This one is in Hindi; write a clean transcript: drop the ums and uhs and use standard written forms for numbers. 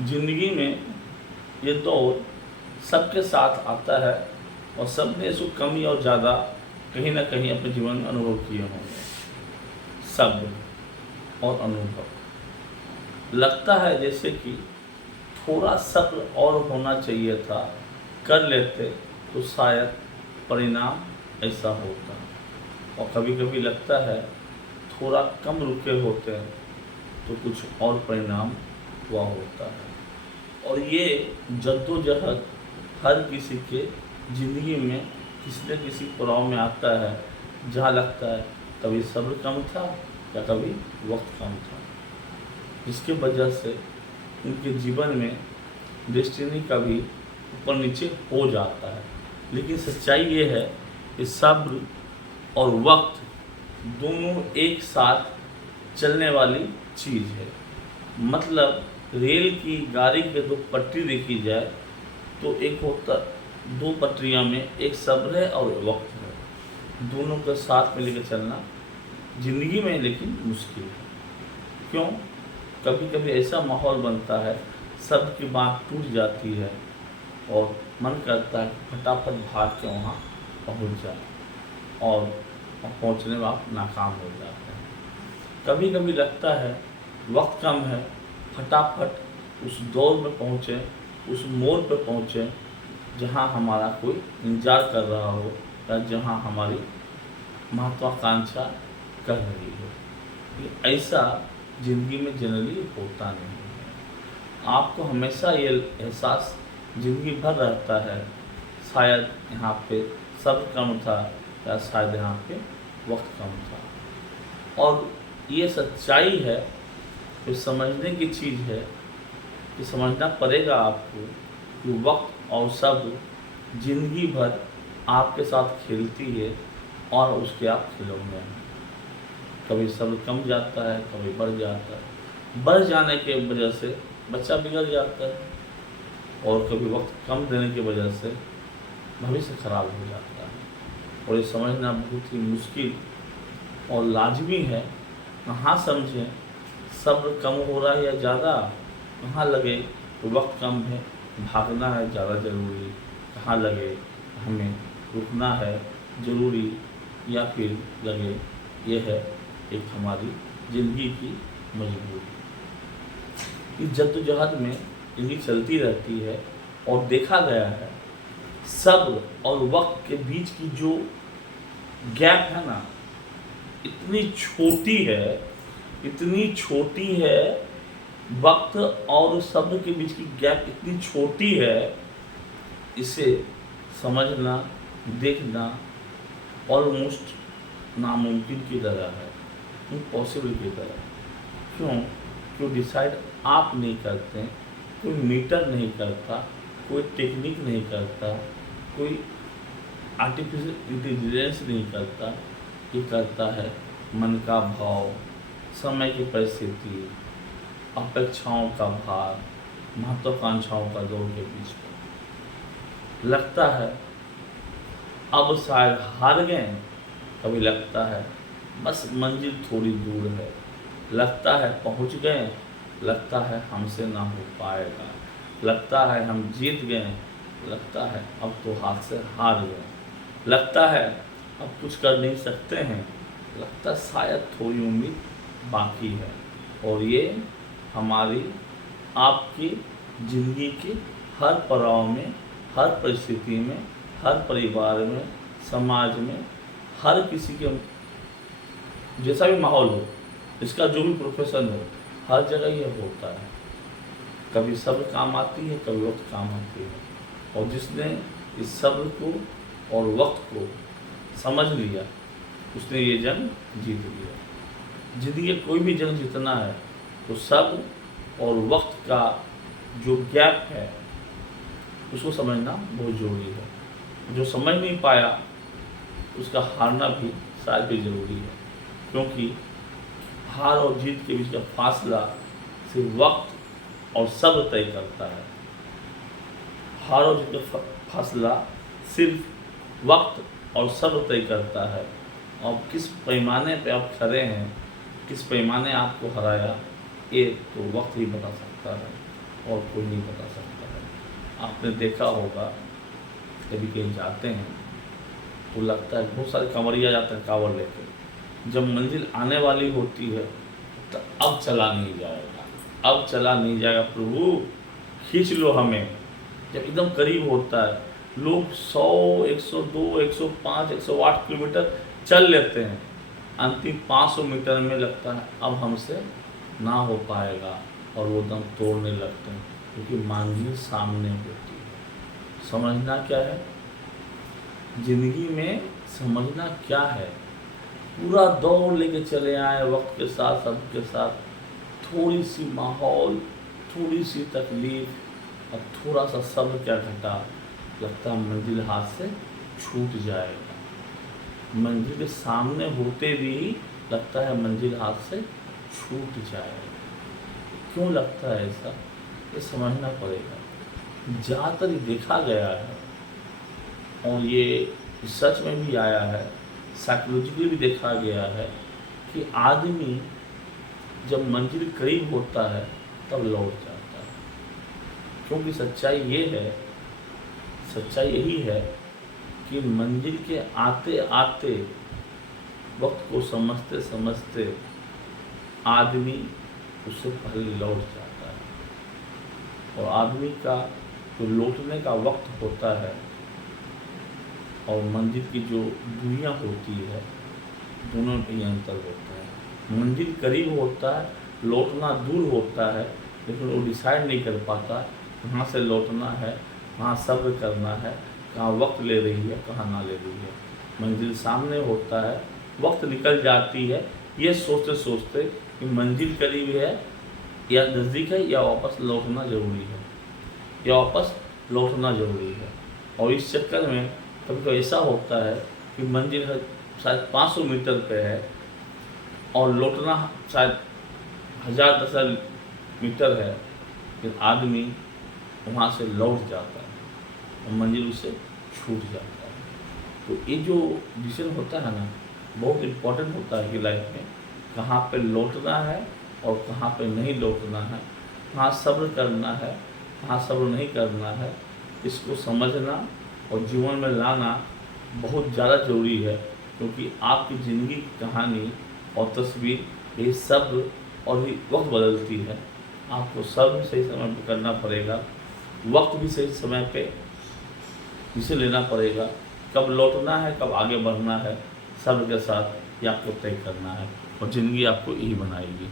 जिंदगी में ये दौर सबके साथ आता है और सब ने इसको कमी और ज़्यादा कहीं ना कहीं अपने जीवन में अनुभव किए होंगे। सब्र और अनुभव। लगता है जैसे कि थोड़ा सब्र और होना चाहिए था, कर लेते तो शायद परिणाम ऐसा होता। और कभी कभी लगता है थोड़ा कम रुके होते तो कुछ और परिणाम हुआ होता है। और ये जद्दोजहद हर किसी के ज़िंदगी में किसी न किसी पड़ाव में आता है, जहाँ लगता है कभी सब्र कम था या कभी वक्त कम था, जिसके वजह से उनके जीवन में डेस्टिनी का भी ऊपर नीचे हो जाता है। लेकिन सच्चाई ये है कि सब्र और वक्त दोनों एक साथ चलने वाली चीज़ है। मतलब रेल की गाड़ी के दो पटरी देखी जाए तो एक होता, दो पटरियां में एक सब्र है और वक्त है। दोनों को साथ में लेकर चलना ज़िंदगी में लेकिन मुश्किल है। क्यों? कभी कभी ऐसा माहौल बनता है, सब्र की बात टूट जाती है और मन करता है फटाफट भाग के वहाँ पहुँच जाए और पहुँचने में आप नाकाम हो जाते हैं। कभी कभी लगता है वक्त कम है, फटाफट उस दौर में पहुँचे, उस मोड़ पर पहुँचे जहाँ हमारा कोई इंतजार कर रहा हो या जहाँ हमारी महत्वाकांक्षा कर रही हो। ऐसा ज़िंदगी में जनरली होता नहीं है। आपको हमेशा ये एहसास ज़िंदगी भर रहता है शायद यहाँ पे सब्र कम था या शायद यहाँ पे वक्त कम था। और ये सच्चाई है, तो समझने की चीज़ है कि समझना पड़ेगा आपको कि वक्त और सब्र ज़िंदगी भर आपके साथ खेलती है और उसके आप खिलौने हैं। कभी सब्र कम जाता है, कभी बढ़ जाता है। बढ़ जाने के वजह से बच्चा बिगड़ जाता है और कभी वक्त कम देने की वजह से भविष्य खराब हो जाता है। और ये समझना बहुत ही मुश्किल और लाजमी है। कहाँ समझें सब्र कम हो रहा है या ज़्यादा, कहाँ लगे वक्त कम है भागना है ज़्यादा ज़रूरी, कहाँ लगे हमें रुकना है ज़रूरी, या फिर लगे ये है एक हमारी ज़िंदगी की मजबूरी। इस जद्दोजहद में ज़िंदगी चलती रहती है और देखा गया है सब्र और वक्त के बीच की जो गैप है ना, इतनी छोटी है, इतनी छोटी है। वक्त और सब्र के बीच की गैप इतनी छोटी है, इसे समझना, देखना ऑलमोस्ट नामुमकिन की तरह है, इम्पॉसिबल की तरह। क्यों? क्यों डिसाइड आप नहीं करते, कोई मीटर नहीं करता, कोई टेक्निक नहीं करता, कोई आर्टिफिशियल इंटेलिजेंस नहीं करता। ये करता है मन का भाव, समय की परिस्थिति, अपेक्षाओं का भार, महत्वाकांक्षाओं का दौर के बीच में। लगता है अब शायद हार गए, कभी लगता है बस मंजिल थोड़ी दूर है, लगता है पहुंच गए, लगता है हमसे ना हो पाएगा, लगता है हम जीत गए, लगता है अब तो हाथ से हार गए, लगता है अब कुछ कर नहीं सकते हैं, लगता शायद थोड़ी उम्मीद बाकी है। और ये हमारी आपकी ज़िंदगी के हर पड़ाव में, हर परिस्थिति में, हर परिवार में, समाज में, हर किसी के जैसा भी माहौल हो, इसका जो भी प्रोफेशन हो, हर जगह ये होता है। कभी सब्र काम आती है, कभी वक्त काम आती है। और जिसने इस सब्र को और वक्त को समझ लिया, उसने ये जंग जीत लिया। ज़िंदगी में कोई भी जंग जीतना है तो सब्र और वक्त का जो गैप है उसको समझना बहुत ज़रूरी है। जो समझ नहीं पाया उसका हारना भी शायद भी ज़रूरी है, क्योंकि हार और जीत के बीच का फासला सिर्फ वक्त और सब्र तय करता है। हार और जीत का फासला सिर्फ वक्त और सब्र तय करता है। और किस पैमाने पे आप खड़े हैं, किस पैमाने आपको हराया, ये तो वक्त ही बता सकता है। और कोई नहीं बता सकता है। आपने देखा होगा कभी कहीं जाते हैं तो लगता है बहुत सारे कांवरिया जाते हैं कांवर लेके, जब मंजिल आने वाली होती है तो अब चला नहीं जाएगा, अब चला नहीं जाएगा प्रभु खींच लो हमें। जब एकदम करीब होता है लोग 100, 102, 105, 108 किलोमीटर चल लेते हैं, अंतिम 500 मीटर में लगता है अब हमसे ना हो पाएगा और वो दम तोड़ने लगते हैं, क्योंकि मंजिल सामने होती है। समझना क्या है जिंदगी में, समझना क्या है, पूरा दौड़ लेके चले आए वक्त के साथ, सबके साथ, थोड़ी सी माहौल, थोड़ी सी तकलीफ और थोड़ा सा सब्र क्या घटा, लगता है मंजिल हाथ से छूट जाएगा। मंजिल के सामने होते भी लगता है मंजिल हाथ से छूट जाएगा। क्यों लगता है ऐसा, ये समझना पड़ेगा। ज़्यादातर देखा गया है और ये रिसर्च में भी आया है, साइकोलॉजिकली भी देखा गया है कि आदमी जब मंजिल करीब होता है तब लौट जाता है। क्योंकि सच्चाई ये है, सच्चाई यही है कि मंजिल के आते आते वक्त को समझते समझते आदमी उससे पहले लौट जाता है। और आदमी का जो लौटने का वक्त होता है और मंजिल की जो दुनिया होती है, दोनों में ही अंतर होता है। मंजिल करीब होता है, लौटना दूर होता है, लेकिन वो डिसाइड नहीं कर पाता कहाँ से लौटना है, कहाँ सब्र करना है, कहाँ वक्त ले रही है, कहाँ ना ले रही है। मंजिल सामने होता है, वक्त निकल जाती है ये सोचते सोचते कि मंजिल करीब है या नज़दीक है या वापस लौटना ज़रूरी है, या वापस लौटना ज़रूरी है। और इस चक्कर में कभी कभी ऐसा होता है कि मंजिल शायद 500 मीटर पे है और लौटना शायद 1000-10,000 मीटर है, फिर आदमी वहाँ से लौट जाता है और मंजिल उससे छूट जाता है। तो ये जो डिसीजन होता है ना, बहुत इम्पोर्टेंट होता है कि लाइफ में कहाँ पे लौटना है और कहाँ पे नहीं लौटना है, कहाँ सब्र करना है, कहाँ सब्र नहीं करना है, इसको समझना और जीवन में लाना बहुत ज़्यादा ज़रूरी है। क्योंकि आपकी ज़िंदगी की कहानी और तस्वीर ये सब्र और ही वक्त बदलती है। आपको सब्र सही समय पर करना पड़ेगा, वक्त भी सही समय पे इसे लेना पड़ेगा। कब लौटना है, कब आगे बढ़ना है, सब्र के साथ ये आपको तय करना है और ज़िंदगी आपको यही बनाएगी।